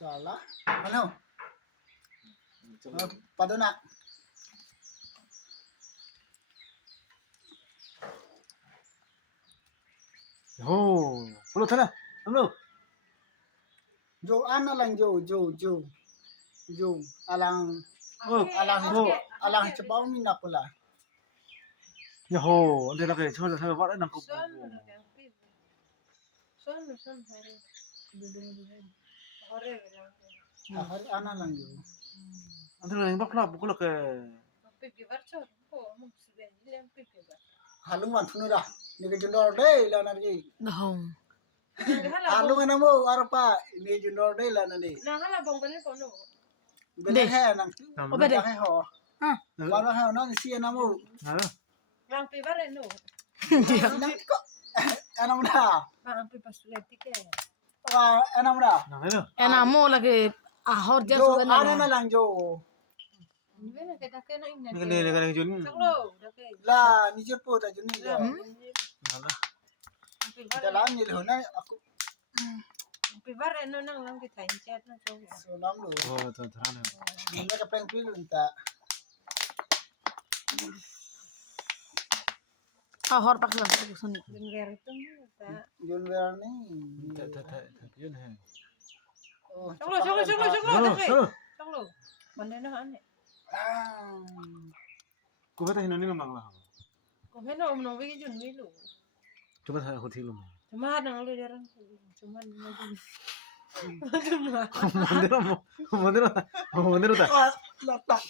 Salah. Ano? Padona. Belum sana. Belum. Jo ano lang Jo. Alang Oh, alang cepaw mina pula. Ande lagi. Coba saya buat nak. Ahar ana lang Jo. Ande lagi bakla, bukan ke. Halungan funura. Ni jundor dei la na gi. Nahong. Halungan mo arpa ni jundor dei la na ni. Bele he nang. Obede. He ho. Wala he nang si na mo. Halo. Nang ko. Anam na. Anam na. Nah, itu. Ena mo lagi ahor jas Jo wena. ana na lang Jo. Ini negara yang juni. La ni je po ta juni Jo. Halo. Dalam ni lo na aku so lam lo. Oh, itu terang. Ni ka peng pilu ta. Ahor pak lah suni. Jun ver ni. Tak. Juni. Oh. Kau kata ini memang lah. Coba saya hotel lu. Mondero tak? Letak.